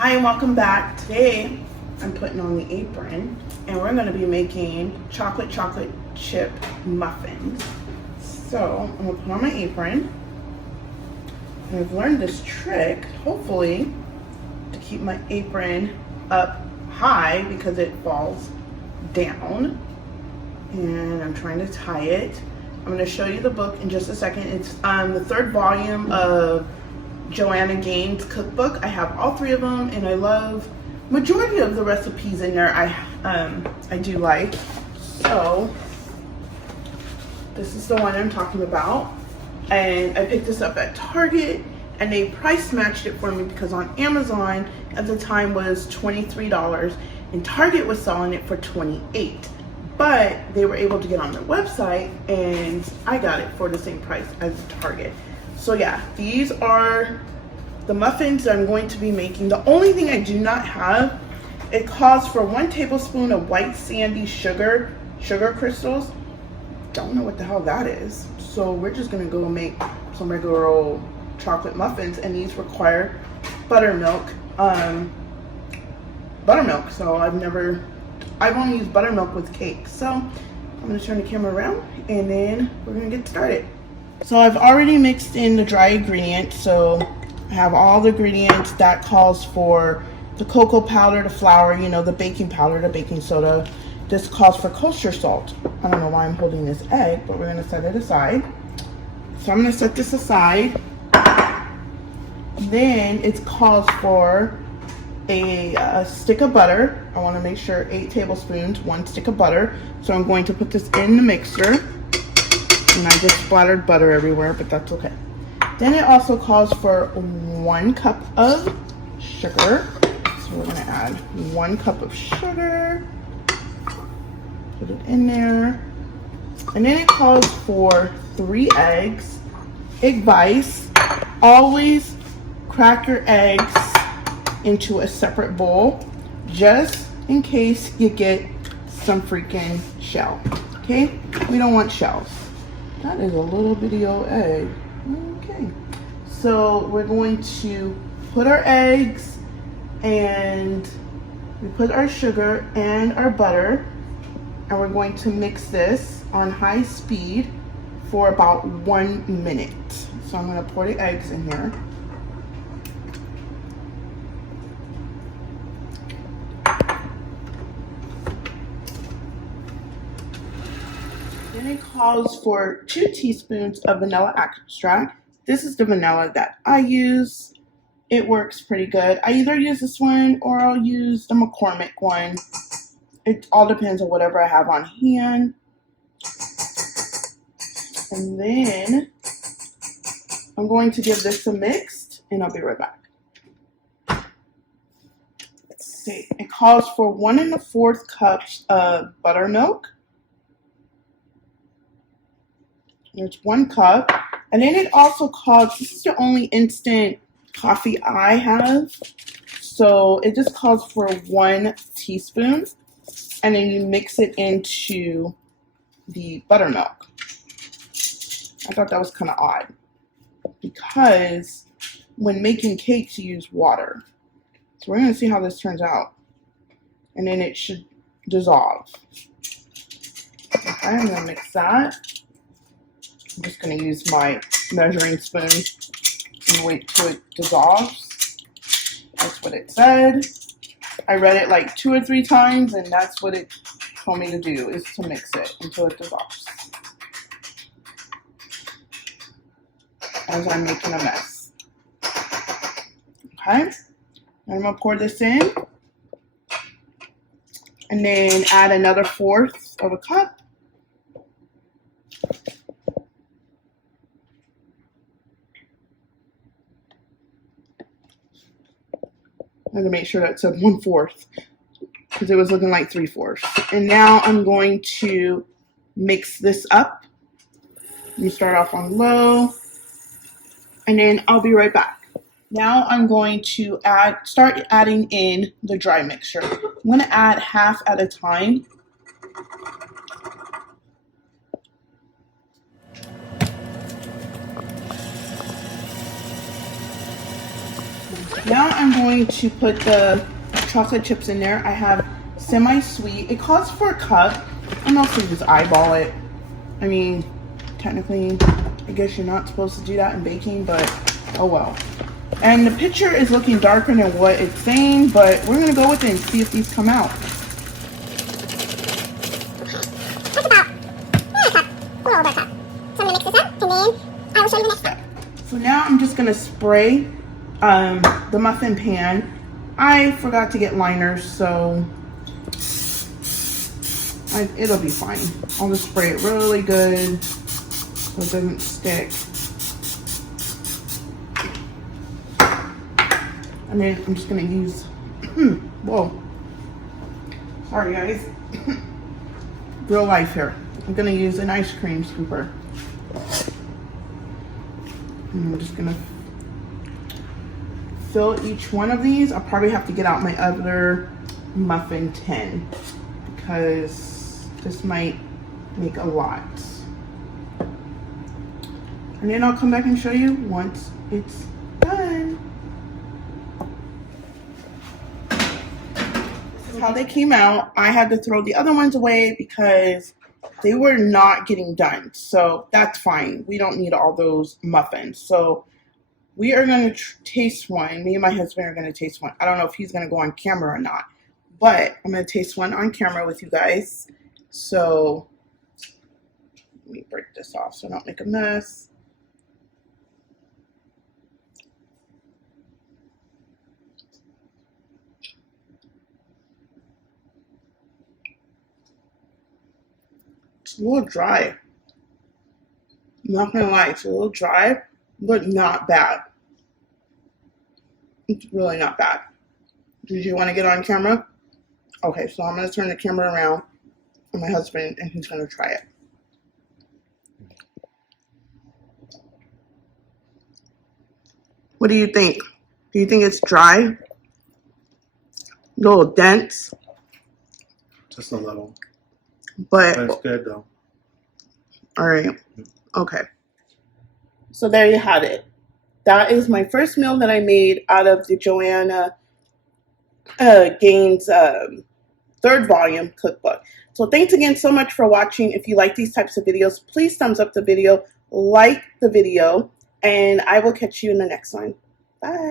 Hi and welcome back. Today I'm putting on the apron and we're going to be making chocolate chip muffins. So I'm going to put on my apron and I've learned this trick, hopefully, to keep my apron up high because it falls down. And I'm trying to tie it. I'm going to show you the book in just a second. It's the third volume of Joanna Gaines' cookbook. I have all three of them and I love majority of the recipes in there. I do like. So this is the one I'm talking about, and I picked this up at Target and they price matched it for me because on Amazon at the time was $23 and Target was selling it for $28, but they were able to get on their website and I got it for the same price as Target. So yeah, these are the muffins that I'm going to be making. The only thing I do not have, it calls for 1 tablespoon of white sandy sugar crystals. Don't know what the hell that is. So we're just gonna go make some regular old chocolate muffins, and these require buttermilk. So I've only used buttermilk with cake. So I'm gonna turn the camera around and then we're gonna get started. So I've already mixed in the dry ingredients. So I have all the ingredients. That calls for the cocoa powder, the flour, the baking powder, the baking soda. This calls for kosher salt. I don't know why I'm holding this egg, but we're gonna set it aside. So I'm gonna set this aside. Then it calls for a stick of butter. I wanna make sure 8 tablespoons, 1 stick of butter. So I'm going to put this in the mixer. And I just splattered butter everywhere, but that's okay. Then it also calls for 1 cup of sugar. So we're gonna add 1 cup of sugar. Put it in there. And then it calls for 3 eggs. Egg vice. Always crack your eggs into a separate bowl, just in case you get some freaking shell. Okay? We don't want shells. That is a little bitty old egg. Okay. So we're going to put our eggs and we put our sugar and our butter, and we're going to mix this on high speed for about 1 minute. So I'm going to pour the eggs in here. Then it calls for 2 teaspoons of vanilla extract. This is the vanilla that I use. It works pretty good. I either use this one or I'll use the McCormick one. It all depends on whatever I have on hand. And then I'm going to give this a mix and I'll be right back. Okay, it calls for 1 1/4 cups of buttermilk. There's 1 cup. And then it also calls, this is the only instant coffee I have. So it just calls for 1 teaspoon. And then you mix it into the buttermilk. I thought that was kind of odd because when making cakes you use water. So we're going to see how this turns out. And then it should dissolve. Okay, I'm going to mix that. I'm just going to use my measuring spoon and wait till it dissolves. That's what it said. I read it like 2 or 3 times and that's what it told me to do, is to mix it until it dissolves. As I'm making a mess. Okay, I'm going to pour this in and then add another 1/4 of a cup. I'm going to make sure that said 1/4 because it was looking like 3/4. And now I'm going to mix this up. You start off on low and then I'll be right back. Now I'm going to start adding in the dry mixture. I'm going to add half at a time. Now I'm going to put the chocolate chips in there. I have semi-sweet. It calls for a cup. I'm also just eyeball it. I mean, technically, I guess you're not supposed to do that in baking, but oh well. And the picture is looking darker than what it's saying, but we're gonna go with it and see if these come out. That's about a cup, a little over a cup. So I'm gonna mix this up, and then I will show you the next step. So now I'm just gonna spray the muffin pan. I forgot to get liners, so it'll be fine. I'll just spray it really good so it doesn't stick. And then I'm just gonna use, whoa, sorry guys, real life here. I'm gonna use an ice cream scooper. And I'm just gonna fill each one of these. I'll probably have to get out my other muffin tin because this might make a lot. And then I'll come back and show you once it's done. This is how they came out. I had to throw the other ones away because they were not getting done. So that's fine. We don't need all those muffins. So we are going to taste one. Me and my husband are going to taste one. I don't know if he's going to go on camera or not, but I'm going to taste one on camera with you guys. So let me break this off so I don't make a mess. It's a little dry. I'm not going to lie. It's a little dry, but not bad. It's really not bad. Did you want to get on camera? Okay, so I'm going to turn the camera around on my husband and he's going to try it. What do you think? Do you think it's dry? A little dense? Just a little. But it's good though. All right. Okay. So there you have it. That is my first meal that I made out of the Joanna Gaines third volume cookbook. So thanks again so much for watching. If you like these types of videos, please thumbs up the video, like the video, and I will catch you in the next one. Bye.